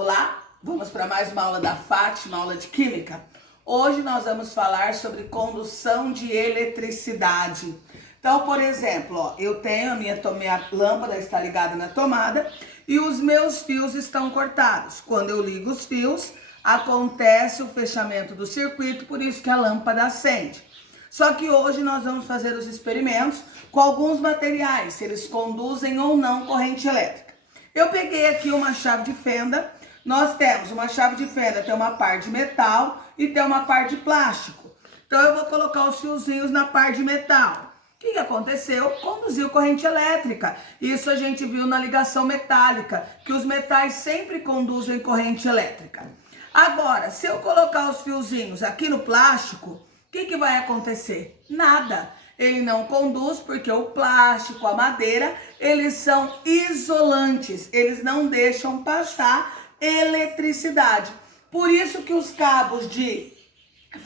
Olá, vamos para mais uma aula da Fátima, aula de Química. Hoje nós vamos falar sobre condução de eletricidade. Então, por exemplo, eu tenho minha lâmpada está ligada na tomada e os meus fios estão cortados. Quando eu ligo os fios, acontece o fechamento do circuito, por isso que a lâmpada acende. Só que hoje nós vamos fazer os experimentos com alguns materiais, se eles conduzem ou não corrente elétrica. Eu peguei aqui uma chave de fenda. Nós temos uma chave de fenda, tem uma parte de metal e tem uma parte de plástico. Então eu vou colocar os fiozinhos na parte de metal. O que aconteceu? Conduziu corrente elétrica. Isso a gente viu na ligação metálica, que os metais sempre conduzem corrente elétrica. Agora, se eu colocar os fiozinhos aqui no plástico, o que vai acontecer? Nada. Ele não conduz porque o plástico, a madeira, eles são isolantes. Eles não deixam passar eletricidade. Por isso que os cabos de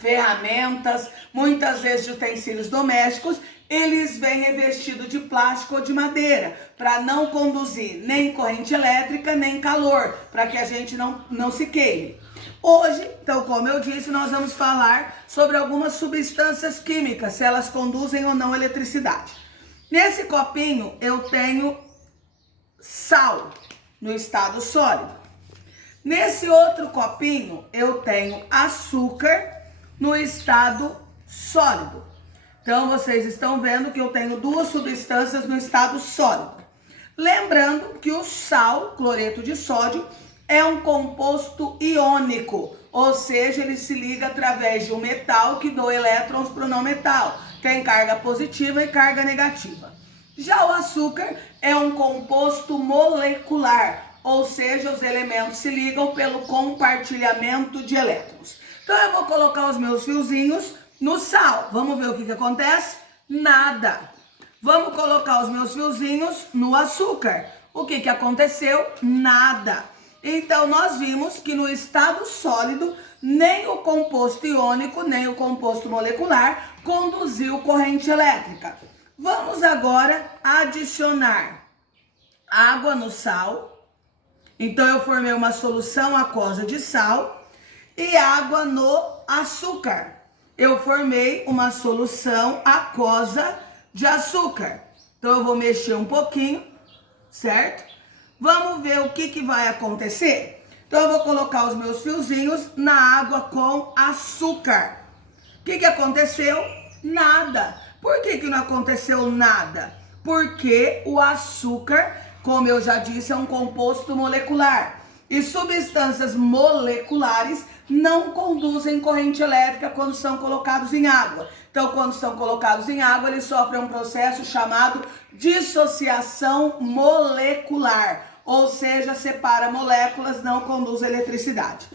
ferramentas, muitas vezes de utensílios domésticos, eles vêm revestidos de plástico ou de madeira, para não conduzir nem corrente elétrica, nem calor, para que a gente não se queime. Hoje, então, como eu disse, nós vamos falar sobre algumas substâncias químicas, se elas conduzem ou não eletricidade. Nesse copinho eu tenho sal no estado sólido. Nesse outro copinho eu tenho açúcar no estado sólido. Então vocês estão vendo que eu tenho duas substâncias no estado sólido. Lembrando que o sal, cloreto de sódio, é um composto iônico, ou seja, ele se liga através de um metal que doa elétrons para o não metal. Tem carga positiva e carga negativa. Já o açúcar é um composto molecular, ou seja, os elementos se ligam pelo compartilhamento de elétrons. Então eu vou colocar os meus fiozinhos no sal. Vamos ver o que acontece? Nada. Vamos colocar os meus fiozinhos no açúcar. O que aconteceu? Nada. Então nós vimos que no estado sólido, nem o composto iônico, nem o composto molecular conduziu corrente elétrica. Vamos agora adicionar água no sal. Então eu formei uma solução aquosa de sal e água no açúcar. Eu formei uma solução aquosa de açúcar. Então eu vou mexer um pouquinho, certo? Vamos ver o que vai acontecer. Então eu vou colocar os meus fiozinhos na água com açúcar. O que aconteceu? Nada. Por que não aconteceu nada? Porque o açúcar, como eu já disse, é um composto molecular. E substâncias moleculares não conduzem corrente elétrica quando são colocados em água. Então, quando são colocados em água, eles sofrem um processo chamado dissociação molecular. Ou seja, separa moléculas, não conduz eletricidade.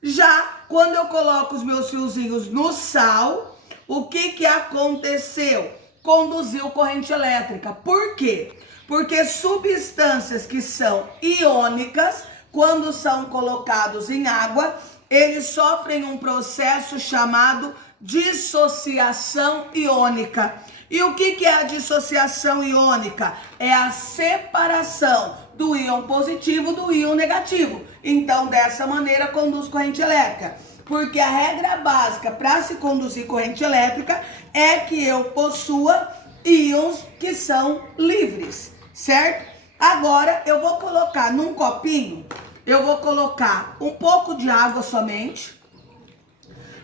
Já quando eu coloco os meus fiozinhos no sal, o que aconteceu? Conduziu corrente elétrica. Por quê? Porque substâncias que são iônicas, quando são colocados em água, eles sofrem um processo chamado dissociação iônica. E o que é a dissociação iônica? É a separação do íon positivo do íon negativo. Então, dessa maneira, conduz corrente elétrica. Porque a regra básica para se conduzir corrente elétrica é que eu possua íons que são livres, certo? Agora, eu vou colocar num copinho, eu vou colocar um pouco de água somente.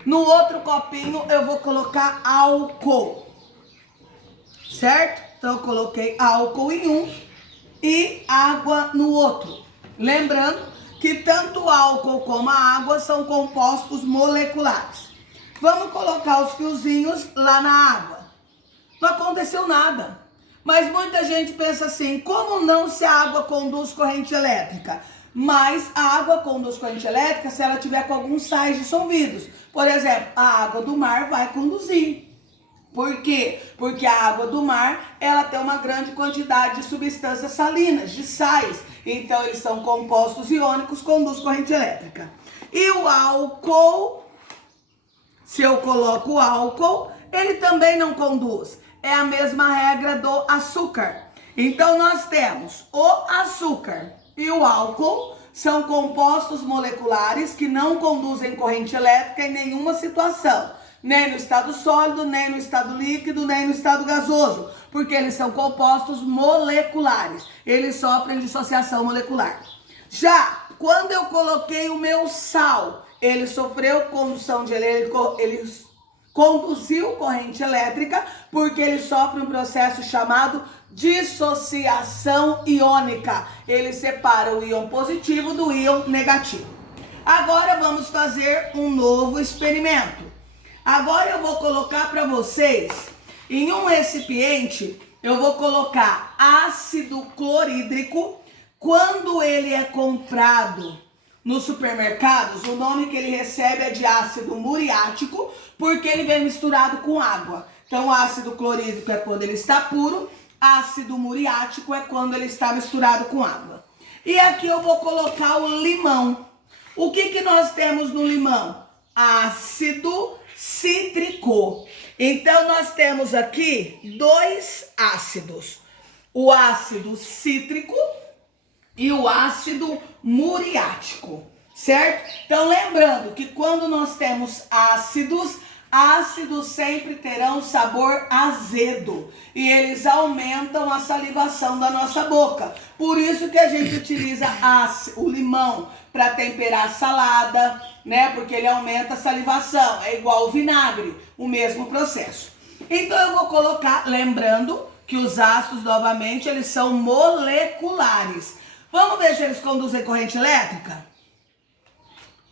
No outro copinho, eu vou colocar álcool, certo? Então, eu coloquei álcool em um e água no outro. Lembrando que tanto o álcool como a água são compostos moleculares. Vamos colocar os fiozinhos lá na água. Não aconteceu nada. Mas muita gente pensa assim, como não se a água conduz corrente elétrica? Mas a água conduz corrente elétrica se ela tiver com alguns sais dissolvidos. Por exemplo, a água do mar vai conduzir. Por quê? Porque a água do mar, ela tem uma grande quantidade de substâncias salinas, de sais. Então, eles são compostos iônicos, conduz corrente elétrica. E o álcool, se eu coloco o álcool, ele também não conduz. É a mesma regra do açúcar. Então, nós temos o açúcar e o álcool são compostos moleculares que não conduzem corrente elétrica em nenhuma situação, nem no estado sólido, nem no estado líquido, nem no estado gasoso, porque eles são compostos moleculares, eles sofrem dissociação molecular. Já quando eu coloquei o meu sal, ele sofreu condução de ele conduziu corrente elétrica, porque ele sofre um processo chamado dissociação iônica. Ele separa o íon positivo do íon negativo. Agora vamos fazer um novo experimento. Agora eu vou colocar para vocês, em um recipiente, eu vou colocar ácido clorídrico. Quando ele é comprado nos supermercados, o nome que ele recebe é de ácido muriático, porque ele vem misturado com água. Então, ácido clorídrico é quando ele está puro, ácido muriático é quando ele está misturado com água. E aqui eu vou colocar o limão. O que nós temos no limão? Ácido cítrico. Então, nós temos aqui dois ácidos. O ácido cítrico e o ácido muriático, certo? Então, lembrando que quando nós temos ácidos sempre terão sabor azedo e eles aumentam a salivação da nossa boca. Por isso que a gente utiliza o limão para temperar salada, né? Porque ele aumenta a salivação, é igual ao vinagre, o mesmo processo. Então, eu vou colocar, lembrando que os ácidos, novamente, eles são moleculares. Vamos ver se eles conduzem corrente elétrica?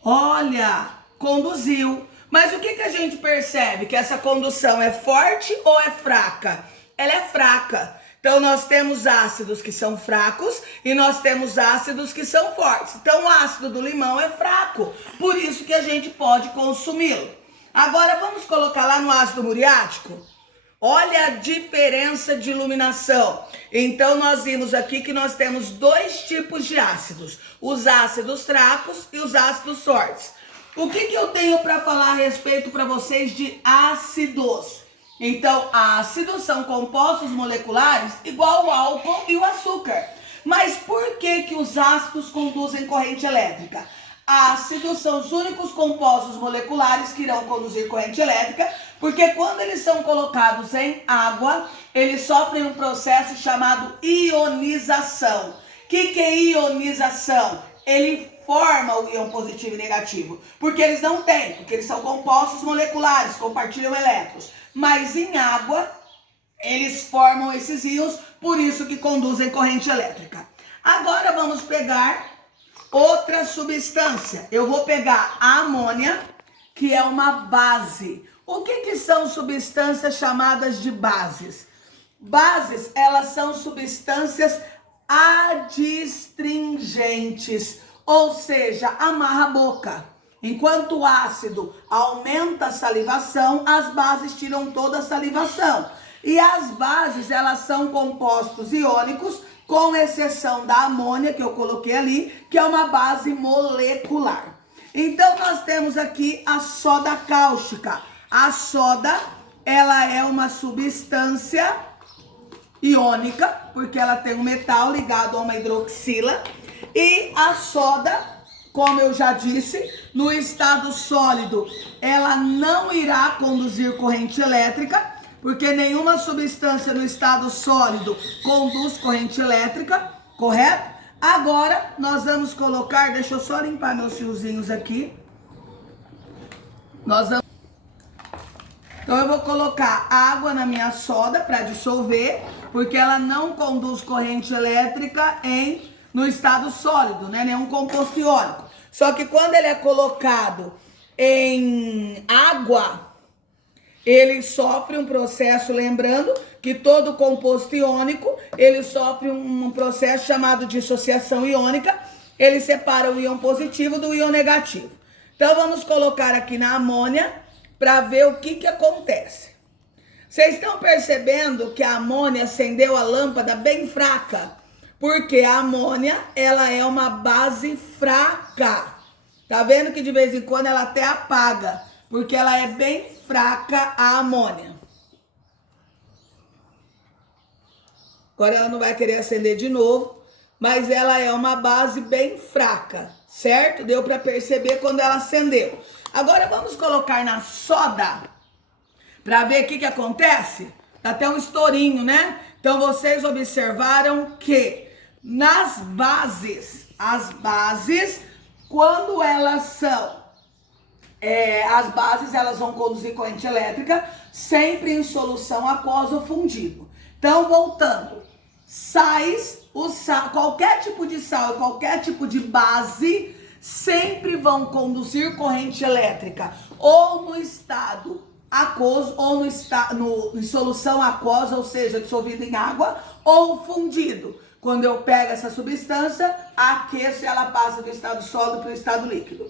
Olha, conduziu. Mas o que a gente percebe? Que essa condução é forte ou é fraca? Ela é fraca. Então, nós temos ácidos que são fracos e nós temos ácidos que são fortes. Então, o ácido do limão é fraco. Por isso que a gente pode consumi-lo. Agora, vamos colocar lá no ácido muriático? Olha a diferença de iluminação. Então, nós vimos aqui que nós temos dois tipos de ácidos. Os ácidos fracos e os ácidos fortes. O que eu tenho para falar a respeito para vocês de ácidos? Então, ácidos são compostos moleculares igual ao álcool e o açúcar. Mas por que os ácidos conduzem corrente elétrica? Ácidos são os únicos compostos moleculares que irão conduzir corrente elétrica, porque quando eles são colocados em água, eles sofrem um processo chamado ionização. O que é ionização? Ele forma o íon positivo e negativo, porque eles não têm, porque eles são compostos moleculares, compartilham elétrons. Mas em água, eles formam esses íons, por isso que conduzem corrente elétrica. Agora vamos pegar outra substância. Eu vou pegar a amônia, que é uma base. O que são substâncias chamadas de bases? Bases, elas são substâncias adstringentes, ou seja, amarra a boca. Enquanto o ácido aumenta a salivação, as bases tiram toda a salivação. E as bases, elas são compostos iônicos, com exceção da amônia, que eu coloquei ali, que é uma base molecular. Então, nós temos aqui a soda cáustica. A soda, ela é uma substância iônica, porque ela tem um metal ligado a uma hidroxila. E a soda, como eu já disse, no estado sólido, ela não irá conduzir corrente elétrica, porque nenhuma substância no estado sólido conduz corrente elétrica, correto? Agora, nós vamos colocar, deixa eu só limpar meus fiozinhos aqui. Então, eu vou colocar água na minha soda para dissolver, porque ela não conduz corrente elétrica no estado sólido, né? Nenhum composto iônico. Só que quando ele é colocado em água, ele sofre um processo, lembrando que todo composto iônico, ele sofre um processo chamado dissociação iônica, ele separa o íon positivo do íon negativo. Então, vamos colocar aqui na amônia para ver o que acontece. Vocês estão percebendo que a amônia acendeu a lâmpada bem fraca? Porque a amônia, ela é uma base fraca. Tá vendo que de vez em quando ela até apaga? Porque ela é bem fraca, a amônia. Agora ela não vai querer acender de novo, mas ela é uma base bem fraca, certo? Deu para perceber quando ela acendeu. Agora vamos colocar na soda para ver o que acontece. Dá até um estourinho, né? Então vocês observaram que nas bases, as bases, quando elas são as bases, elas vão conduzir corrente elétrica sempre em solução aquosa ou fundido. Então, voltando, qualquer tipo de sal, qualquer tipo de base, sempre vão conduzir corrente elétrica ou no estado aquoso ou em solução aquosa, ou seja, dissolvido em água, ou fundido. Quando eu pego essa substância, aqueço e ela passa do estado sólido para o estado líquido.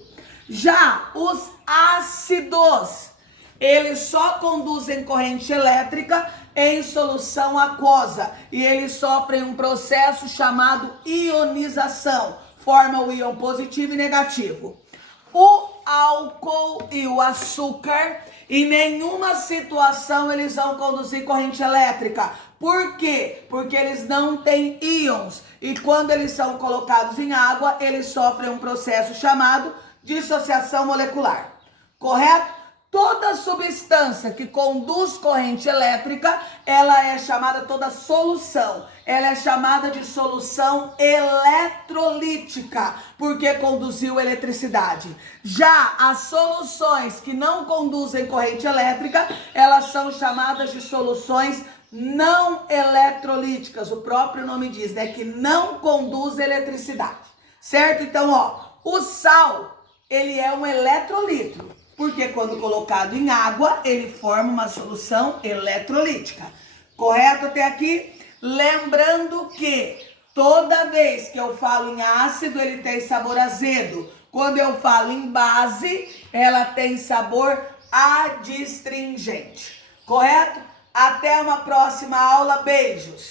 Já os ácidos, eles só conduzem corrente elétrica em solução aquosa e eles sofrem um processo chamado ionização, forma o íon positivo e negativo. O álcool e o açúcar, em nenhuma situação eles vão conduzir corrente elétrica. Por quê? Porque eles não têm íons e quando eles são colocados em água, eles sofrem um processo chamado dissociação molecular, correto? Toda substância que conduz corrente elétrica, ela é chamada, toda solução, ela é chamada de solução eletrolítica, porque conduziu eletricidade. Já as soluções que não conduzem corrente elétrica, elas são chamadas de soluções não eletrolíticas. O próprio nome diz, né, que não conduz eletricidade, certo? Então, o sal, ele é um eletrolito, porque quando colocado em água, ele forma uma solução eletrolítica. Correto até aqui? Lembrando que toda vez que eu falo em ácido, ele tem sabor azedo. Quando eu falo em base, ela tem sabor adstringente. Correto? Até uma próxima aula. Beijos!